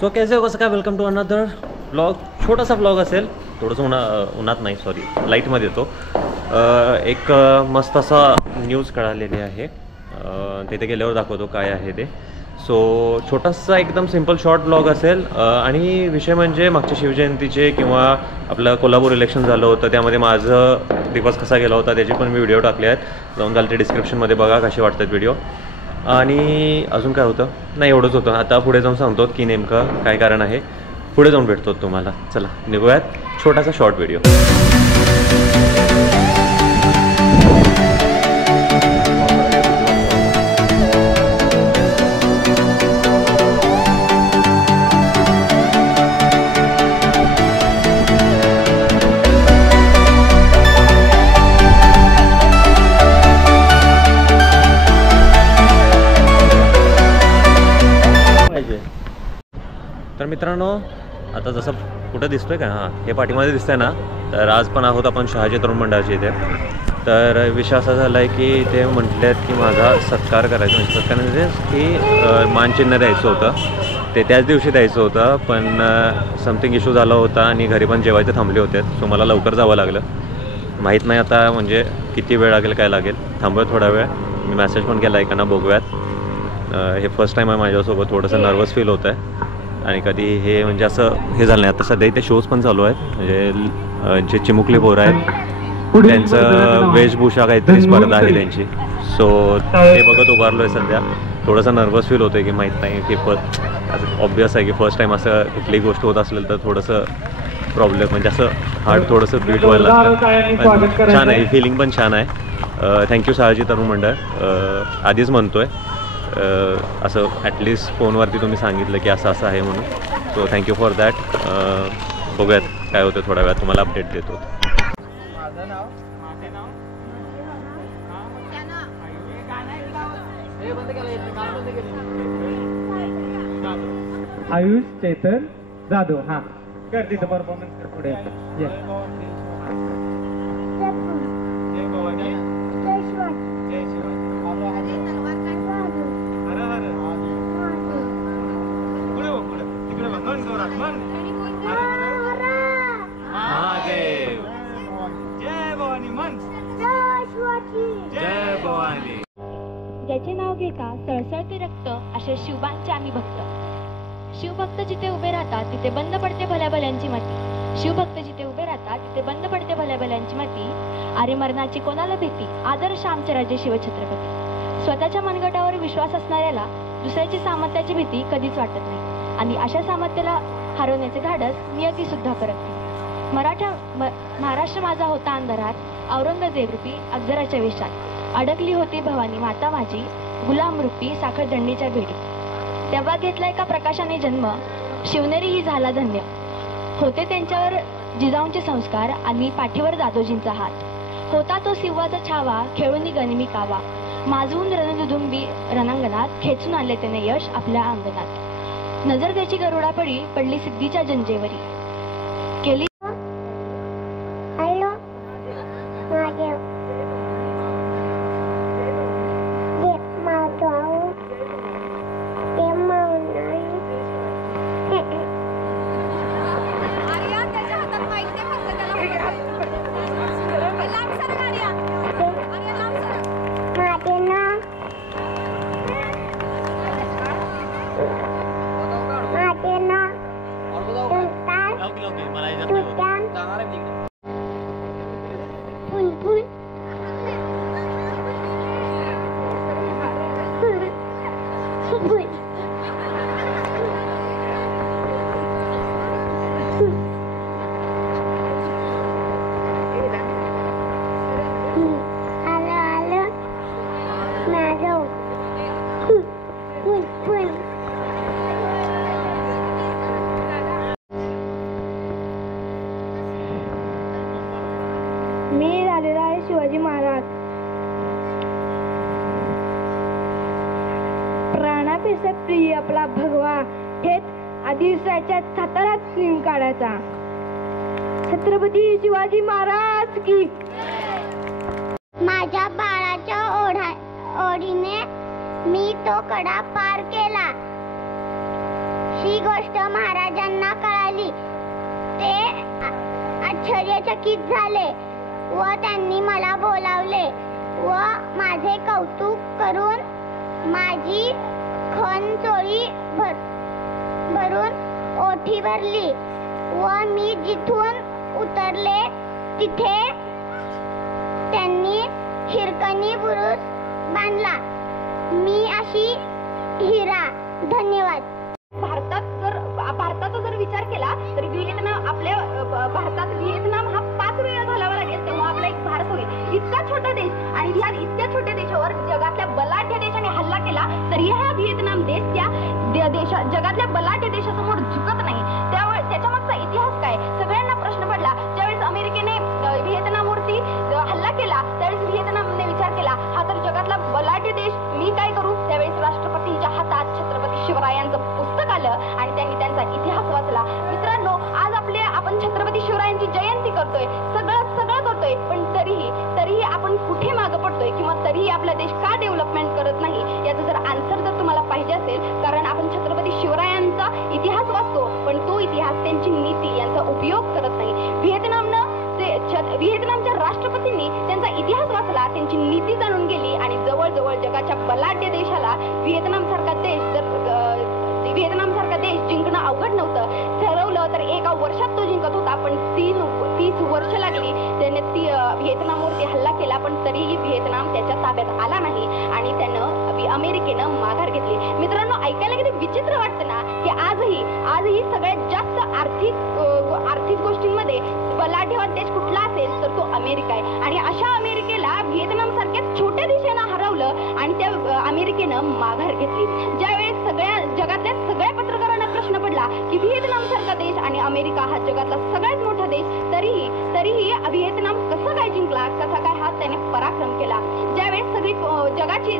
So कैसे हो कसं काय, वेलकम टू अनदर ब्लॉग. छोटासा ब्लॉग असेल, थोडंसं उन्हात नाही, सॉरी लाईटमध्ये येतो. एक मस्त असा न्यूज कळालेली आहे, तिथे गेल्यावर दाखवतो काय आहे ते. सो छोटासा एकदम सिम्पल शॉर्ट ब्लॉग असेल. आणि विषय म्हणजे मागच्या शिवजयंतीचे किंवा आपलं कोल्हापूर इलेक्शन झालं होतं त्यामध्ये माझं दिवस कसा गेला होता त्याचे पण मी व्हिडिओ टाकले आहेत. जाऊन झालं ते डिस्क्रिप्शनमध्ये बघा कसे वाटतात व्हिडिओ. आणि अजून काय होतं नाही, एवढंच होतं. आता पुढे जाऊन सांगतो की नेमकं काय कारण आहे, पुढे जाऊन भेटतो तुम्हाला. चला निघूयात, छोटासा शॉर्ट व्हिडिओ. तर मित्रांनो, आता जसं कुठं दिसतोय का, हां हे पाठीमध्ये दिसतंय ना, तर आज पण आहोत आपण शहाजी तरुण मंडळाचे इथे. तर विषय असा झाला आहे की ते म्हटले आहेत की माझा सत्कार करायचा, म्हणजे सत्कार म्हणजे की मानचिन्ह द्यायचं होतं, ते त्याच दिवशी द्यायचं होतं. पण समथिंग इश्यू झाला होता आणि घरी पण जेवायचे थांबले होते, सो मला लवकर जावं लागलं. माहीत नाही आता म्हणजे किती वेळ लागेल काय लागेल, थांबूया थोडा वेळ. मी मेसेज पण केला आहे का ना, बघूयात. हे फर्स्ट टाईम आहे माझ्यासोबत, थोडंसं नर्वस फील होतं आहे. आणि कधी हे म्हणजे असं हे झालं नाही. आता सध्या इथे शोज पण चालू आहेत, म्हणजे जे चिमुकले पोरं आहेत त्यांचं वेशभूषा काहीतरी स्पर्धा आहे त्यांची. सो ते बघत उभारलो आहे सध्या. थोडंसं नर्वस फील होतं आहे की माहीत नाही की असं ऑब्वियस आहे की फर्स्ट टाईम असं कुठलीही गोष्ट होत असेल तर थोडंसं प्रॉब्लेम, म्हणजे असं हार्ट थोडंसं बीट व्हायला लागतं. पण छान आहे, फिलिंग पण छान आहे. थँक्यू शहाजी तरुण मंडळ. आधीच म्हणतो आहे असं, ॲटलिस्ट फोनवरती तुम्ही सांगितलं की असं असं आहे म्हणून. So thank you for that. बघूयात काय होतं, थोड्या वेळात तुम्हाला अपडेट देतो. आयुष चेतन जाधव. हां कर तिथं परफॉर्मन्स कर पुढे. ज्याचे नाव घेता सळसळते रक्त अशा शिवबांचे आम्ही भक्त. शिवभक्त जिथे उभे राहतात तिथे बंद पडते भल्या भल्यांची माती. शिवभक्त जिथे उभे राहतात तिथे बंद पडते भल्या भल्यांची माती. अरे मरणाची कोणाला भीती, आदर्श आमचे राजे शिवछत्रपती. स्वतःच्या मनगटावर विश्वास असणाऱ्याला दुसऱ्याची सामर्थ्याची भीती कधीच वाटत नाही, आणि अशा सामर्थ्याला हरवण्याचे धाडस नियती सुद्धा करत नाही. महाराष्ट्र माझा होता अंधारात, औरंगजेब रूपी अफजलाच्या वेशात. अडकली होती भवानी माता माझी, गुलाम रूपी साखळदंडीच्या बेडी. तेव्हा घेतलाय का प्रकाशाने जन्म, शिवनेरीही झाला धन्य. होते त्यांच्यावर जिजाऊंचे संस्कार आणि पाठीवर दादोजींचा हात. होता तो सिंहाचा छावा, खेळून गनिमी कावा. माजवून रणदुदुंबी रणांगणात, खेचून आणले त्याने यश आपल्या अंगणात. नजर त्याची गरुडापडी पडली सिद्धीच्या जंजेवरी. केली मी झालेला आहे शिवाजी महाराज. प्राणापेक्षा प्रिय आपला भगवा, हेच आदिवासाच्या सातारात सिंह काढायचा. छत्रपती शिवाजी महाराज की. माझ्या बाळाच्या ओढीने मी तो कडा पार केला. ही गोष्ट महाराजांना कळाली. ते आश्चर्यचकित झाले व त्यांनी मला बोलावले व माझे कौतुक करून माझी खण चोळी भरून ओठी भरली व मी जिथून उतरले तिथे त्यांनी हिरकणी बुरुज बांधला. मी अशी हिरा. धन्यवाद. भारताचा जर विचार केला तर व्हिएतनाम आपल्या भारतात व्हिएतनाम हा 5 वेळा घालावा लागेल तेव्हा आपला एक भारत होईल. इतका छोटा देश आणि या इतक्या छोट्या देशावर जगातल्या बलाढ्य देशाने हल्ला केला तरी हा व्हिएतनाम देश त्या जगातल्या बलाढ्य देशासमोर झुकत नाही. त्याच्या मागचा इतिहास काय सगळ्यांना प्रश्न पडला. ज्यावेळेस अमेरिकेने व्हिएतनामवरती हल्ला केला त्यावेळेस व्हिएतनामने विचार केला हा तर जगातला बलाढ्य देश, मी काय करू. त्यावेळेस राष्ट्रपतींच्या हातात छत्रपती शिवरायांचं पुस्तक आलं आणि त्यांनी त्यांचा इतिहास वाचला. मित्रांनो, आज आपण छत्रपती शिवरायांची जयंती करतोय, सगळं करतोय, पण तरीही आपण कुठे मागं पडतोय किंवा तरीही आपला देश का डेव्हलपमेंट करत नाही याचं जर आन्सर जर तुम्हाला पाहिजे असेल, कारण आपण छत्रपती शिवरायांचा इतिहास वाचतो पण तो इतिहास, त्यांची नीती यांचा उपयोग करत नाही. व्हिएतनामच्या राष्ट्रपतींनी त्यांचा इतिहास वाचला, त्यांची नीती जाणून गेली आणि जवळजवळ जगाच्या बलाढ्य देशाला व्हिएतनामसारखा देश जिंकणं अवघड नव्हतं. ठरवलं तर एका वर्षात तो जिंकत होता, पण 30 वर्ष लागली. त्याने व्हिएतनामवरती हल्ला केला पण तरीही व्हिएतनाम त्याच्या ताब्यात आला नाही आणि अमेरिकेनं माघार घेतली. मित्रांनो, ऐकायला किती विचित्र वाटतं ना की आजही सगळ्यात जास्त आर्थिक गोष्टींमध्ये बलाढ्य देश कुठला असेल तर तो अमेरिका आहे. आणि अशा अमेरिकेला व्हिएतनाम सारख्या छोट्या देशानं हरवलं आणि त्या अमेरिकेनं माघार घेतली. ज्यावेळेस जगातल्या सगळ्या पत्रकारांना प्रश्न पडला की व्हिएतनाम सारखा देश आणि अमेरिका हा जगातला सगळ्यात मोठा देश, तरीही व्हिएतनाम कसं काय जिंकला, कसा काय हा त्याने पराक्रम केला. ज्यावेळेस सगळी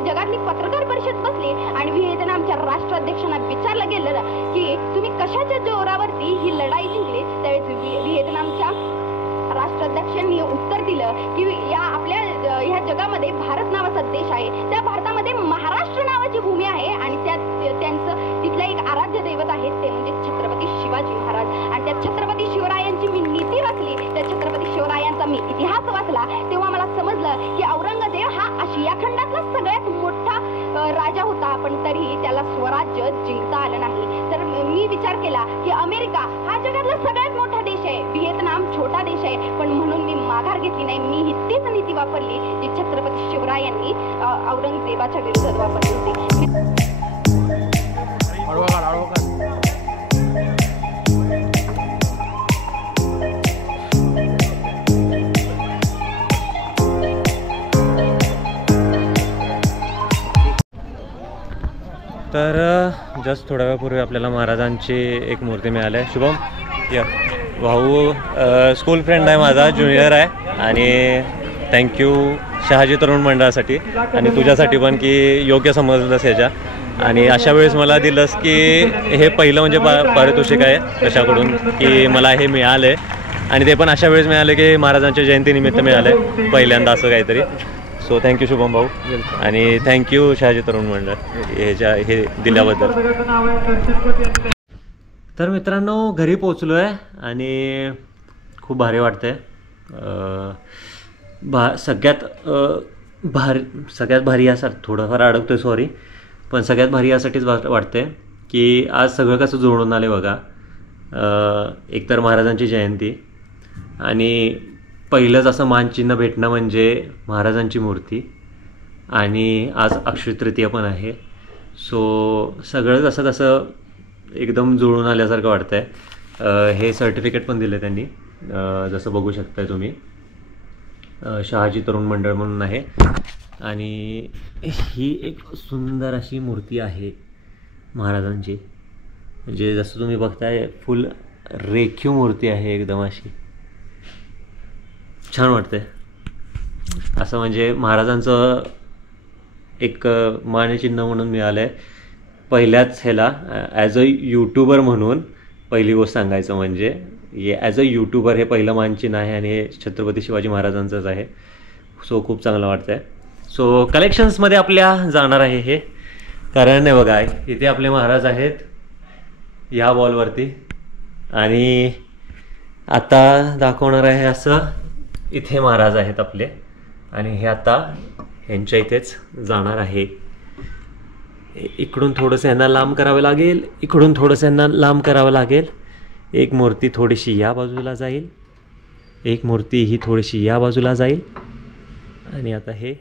जगातली पत्रकार परिषद बसली आणि व्हिएतनामच्या राष्ट्राध्यक्षांना विचारलं गेलं की तुम्ही कशाच्या जोरावरती ही लढाई जिंकली, त्यावेळेस व्हिएतनामच्या राष्ट्राध्यक्षांनी उत्तर दिलं की ह्या जगामध्ये भारत नावाचा देश आहे, त्या भारतामध्ये महाराष्ट्र नावाची भूमी आहे आणि त्यांचं तिथलं एक आराध्य दैवत आहे ते म्हणजे छत्रपती शिवाजी महाराज. आणि त्या छत्रपती शिवरायांची मी नीती वाचली, त्या छत्रपती शिवरायांचा मी इतिहास वाचला, तेव्हा मला समजलं की औरंगजेब हा आशिया खंडातला सगळ्यात मोठा राजा होता पण तरीही त्याला स्वराज्य जिंकता आलं नाही. तर मी विचार केला की अमेरिका हा जगातला सगळ्यात मोठा देश आहे, व्हिएतनाम छोटा देश आहे, पण म्हणून मी माघार घेतली नाही. मी ही तीच नीती वापरली जी छत्रपती शिवरायांनी औरंगजेबाच्या विरोधात वापरली होती. तर जस्ट थोड्या वेळापूर्वी आपल्याला महाराजांची एक मूर्ती मिळाली आहे. शुभम, या भाऊ स्कूल फ्रेंड आहे माझा, ज्युनियर आहे आणि थँक्यू शहाजी तरुण मंडळासाठी आणि तुझ्यासाठी पण की योग्य समजलंस ह्याच्या आणि अशा वेळेस मला दिलंस की हे पहिलं म्हणजे पारितोषिक आहे कशाकडून की मला हे मिळालं आहे आणि ते पण अशा वेळेस मिळालं की महाराजांच्या जयंतीनिमित्त मिळालं आहे पहिल्यांदा असं काहीतरी. सो थँक्यू शुभम भाऊ आणि थँक्यू शहाजी तरुण मंडळ हे दिल्याबद्दल. तर मित्रांनो, घरी पोचलो आहे आणि खूप भारी वाटतंय. सगळ्यात भारी यासाठी थोडंफार अडकतोय, सॉरी, पण सगळ्यात भारी यासाठीच वाटतंय की आज सगळं कसं जोडून आले बघा. एकतर महाराजांची जयंती आणि पहिलंच असं मानचिन्ह भेटणं म्हणजे महाराजांची मूर्ती आणि आज अक्षय तृतीया पण आहे. सो सगळंच असं कसं एकदम जुळून आल्यासारखं वाटतं आहे. हे सर्टिफिकेट पण दिलं त्यांनी, जसं बघू शकताय तुम्ही, शहाजी तरुण मंडळ म्हणून आहे आणि ही एक सुंदर अशी मूर्ती आहे महाराजांची. म्हणजे जसं तुम्ही बघताय फुल रेखीव मूर्ती आहे, एकदम अशी छान वाटते. असं म्हणजे महाराजांचं एक मानचिन्ह म्हणून मिळालं आहे पहिल्याच ह्याला. ॲज अ यूट्यूबर म्हणून पहिली गोष्ट सांगायचं म्हणजे ॲज अ यूट्यूबर हे पहिलं मानचिन्ह आहे आणि हे छत्रपती शिवाजी महाराजांचंच आहे. सो खूप चांगलं वाटतं आहे. सो कलेक्शन्समध्ये आपल्या जाणार आहे हे, कारण नाही बघा इथे आपले महाराज आहेत या बॉलवरती. आणि आता दाखवणार आहे असं इथे महाराज आहेत आपले आणि हे आता ह्यांच्या इथेच जाणार आहे. इकडून थोडंसं यांना लांब करावं लागेल, इकडून थोडंसं यांना लांब करावं लागेल. एक मूर्ती थोडीशी या बाजूला जाईल, एक मूर्ती ही थोडीशी या बाजूला जाईल आणि आता हे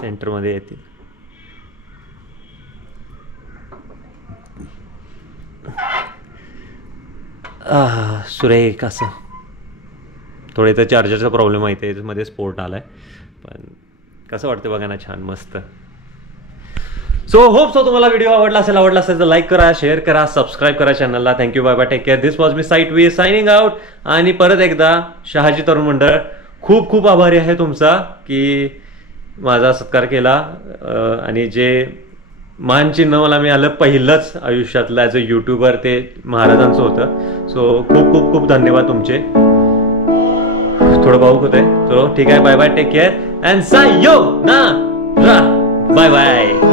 सेंटरमध्ये येतील. सुरेख असं. थोडे तर चार्जरचा प्रॉब्लेम आहे, त्याच्यामध्ये स्पोर्ट आला आहे, पण कसं वाटतं बघा ना, छान मस्त. सो होप सो तुम्हाला व्हिडिओ आवडला असेल तर लाईक करा, शेअर करा, सबस्क्राईब करा चॅनलला. Thank you, bye bye, take care. This was me sight we signing out. आणि परत एकदा शहाजी तरुण मंडळ खूप खूप आभारी आहे तुमचा की माझा सत्कार केला आणि जे मानचिन्ह मला मिळालं पहिलंच आयुष्यातलं ॲज अ यूट्यूबर ते महाराजांचं होतं. सो खूप खूप खूप धन्यवाद तुमचे. थोडं भाऊक होतंय. चलो ठीक आहे, bye bye, take care and sayonara. Bye bye.